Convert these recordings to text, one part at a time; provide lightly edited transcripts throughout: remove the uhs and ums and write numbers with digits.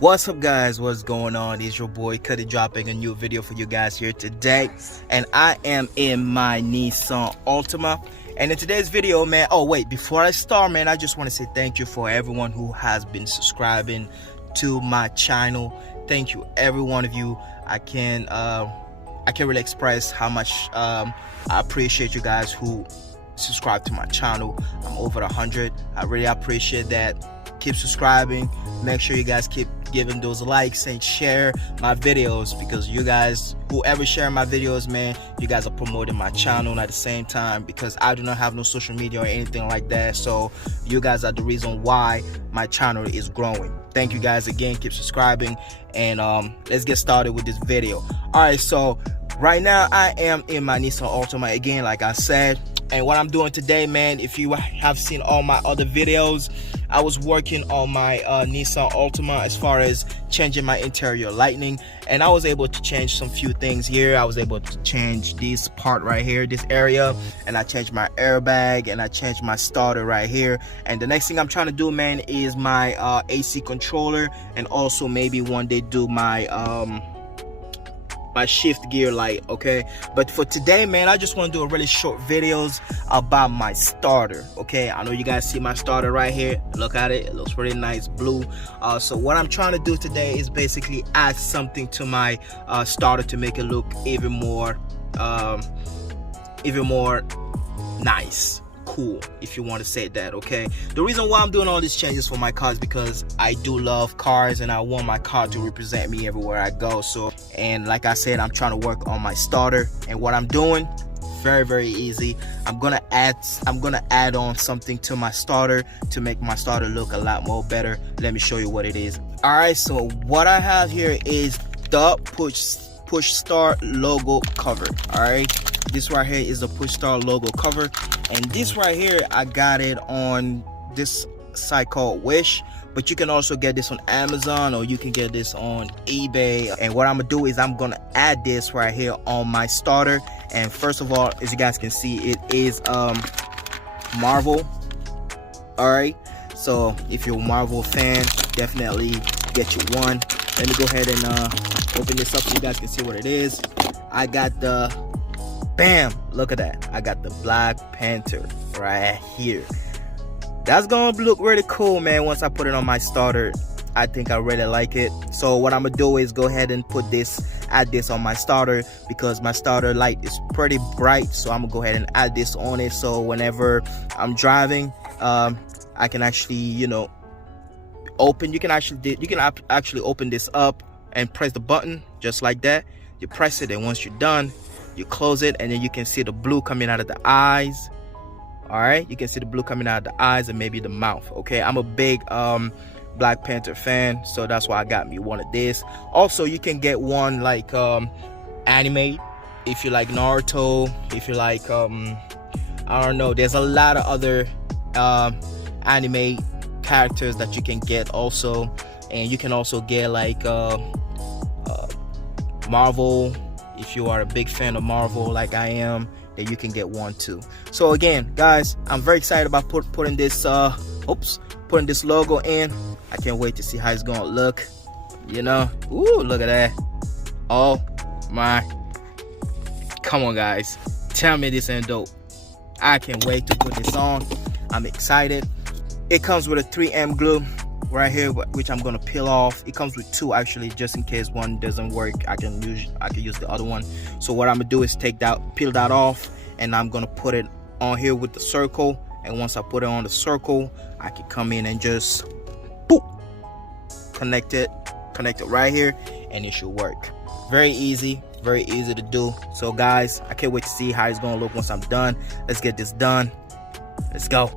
What's up, guys? What's going on? It's your boy Cuddy, dropping a new video for you guys here today, and I am in my Nissan Altima. And in today's video, man, oh wait, before I start, man, I just want to say thank you for everyone who has been subscribing to my channel. Thank you, every one of you. I can't really express how much I appreciate you guys who subscribe to my channel. I'm over 100. I really appreciate that. Keep subscribing. Make sure you guys keep giving those likes and share my videos, because you guys, whoever share my videos, man, you guys are promoting my channel at the same time, because I do not have no social media or anything like that. So you guys are the reason why my channel is growing. Thank you guys again. Keep subscribing, and let's get started with this video. All right, so right now I am in my Nissan Altima again, like I said. And what I'm doing today, man, if you have seen all my other videos, I was working on my Nissan Altima as far as changing my interior lighting, and I was able to change some few things here. I was able to change this part right here, this area, and I changed my airbag, and I changed my starter right here. And the next thing I'm trying to do, man, is my AC controller, and also maybe one day do my my shift gear light. Okay, but for today, man, I just want to do a really short videos about my starter. Okay, I know you guys see my starter right here. Look at it, it looks really nice blue. So what I'm trying to do today is basically add something to my starter to make it look even more nice, cool, if you want to say that. Okay, the reason why I'm doing all these changes for my car is because I do love cars, and I want my car to represent me everywhere I go. So, and like I said, I'm trying to work on my starter, and what I'm doing, very easy. I'm gonna add on something to my starter to make my starter look a lot more better. Let me show you what it is. All right, so what I have here is the push start logo cover. All right, this right here is a push start logo cover, and this right here, I got it on this site called Wish, but you can also get this on Amazon, or you can get this on eBay. And what I'm gonna do is I'm gonna add this right here on my starter. And first of all, as you guys can see, it is Marvel. All right, so if you're a Marvel fan, definitely get you one. Let me go ahead and open this up so you guys can see what it is. I got the, bam, look at that, I got the Black Panther right here. That's gonna look really cool, man, once I put it on my starter. I think I really like it. So what I'm gonna do is go ahead and add this on my starter, because my starter light is pretty bright. So I'm gonna go ahead and add this on it, so whenever I'm driving, I can actually, you know, you can actually open this up and press the button just like that. You press it, and once you're done, you close it, and then you can see the blue coming out of the eyes. All right, you can see the blue coming out of the eyes and maybe the mouth. Okay, I'm a big Black Panther fan, so that's why I got me one of this. Also, you can get one like anime, if you like Naruto, if you like I don't know, there's a lot of other anime characters that you can get also. And you can also get like Marvel, if you are a big fan of Marvel like I am, then you can get one too. So again, guys, I'm very excited about putting this putting this logo in. I can't wait to see how it's gonna look, you know. Ooh, look at that. Oh my, come on guys, tell me this ain't dope. I can't wait to put this on. I'm excited. It comes with a 3M glue right here, which I'm gonna peel off. It comes with two, actually, just in case one doesn't work. I can use the other one. So what I'm gonna do is peel that off, and I'm gonna put it on here with the circle. And once I put it on the circle, I can come in and just boop, connect it right here, and it should work. Very easy to do. So guys, I can't wait to see how it's gonna look once I'm done. Let's get this done. Let's go.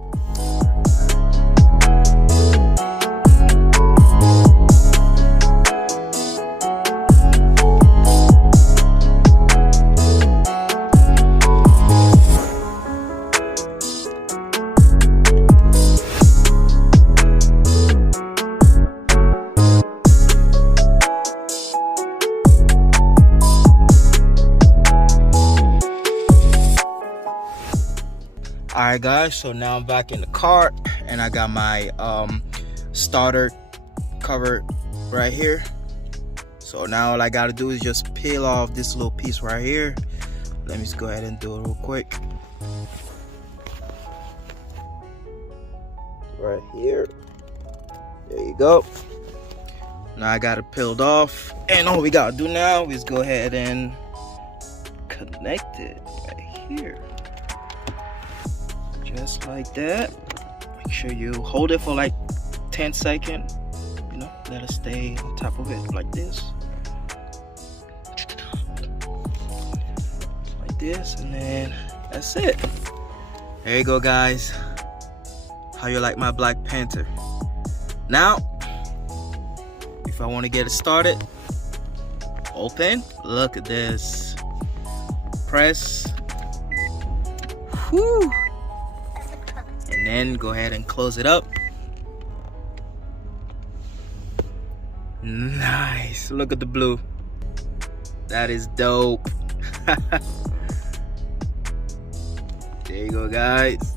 Alright guys, so now I'm back in the car, and I got my starter cover right here. So now all I gotta do is just peel off this little piece right here. Let me just go ahead and do it real quick. Right here. There you go. Now I got it peeled off. And all we gotta do now is go ahead and connect it right here. Just like that. Make sure you hold it for like 10 seconds. You know, let it stay on top of it like this. Like this, and then that's it. There you go, guys. How you like my Black Panther? Now, if I want to get it started, open. Look at this. Press. Whew. And then go ahead and close it up. Nice. Look at the blue. That is dope. There you go, guys.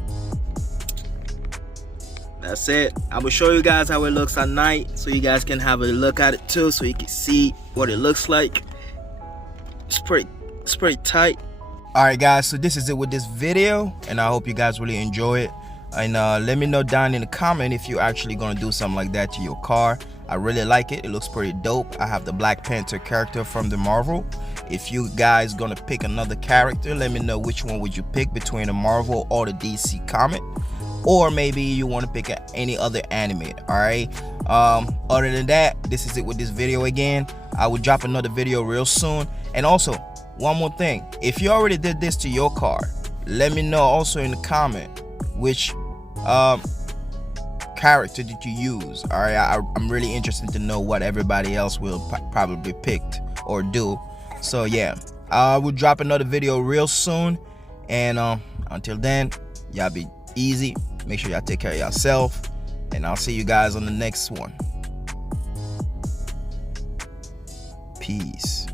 That's it. I will show you guys how it looks at night, so you guys can have a look at it too, so you can see what it looks like. It's pretty tight. All right, guys, so this is it with this video, and I hope you guys really enjoy it. And let me know down in the comment if you're actually gonna do something like that to your car. I really like it. It looks pretty dope. I have the Black Panther character from the Marvel. If you guys gonna pick another character, let me know which one would you pick between the Marvel or the DC comic. Or maybe you want to pick any other anime. All right, other than that, this is it with this video. Again, I will drop another video real soon. And also, one more thing, if you already did this to your car, let me know also in the comment which character did you use. All right, I'm really interested to know what everybody else will probably pick or do. So yeah, I will drop another video real soon. And until then, y'all be easy. Make sure y'all take care of yourself, and I'll see you guys on the next one. Peace.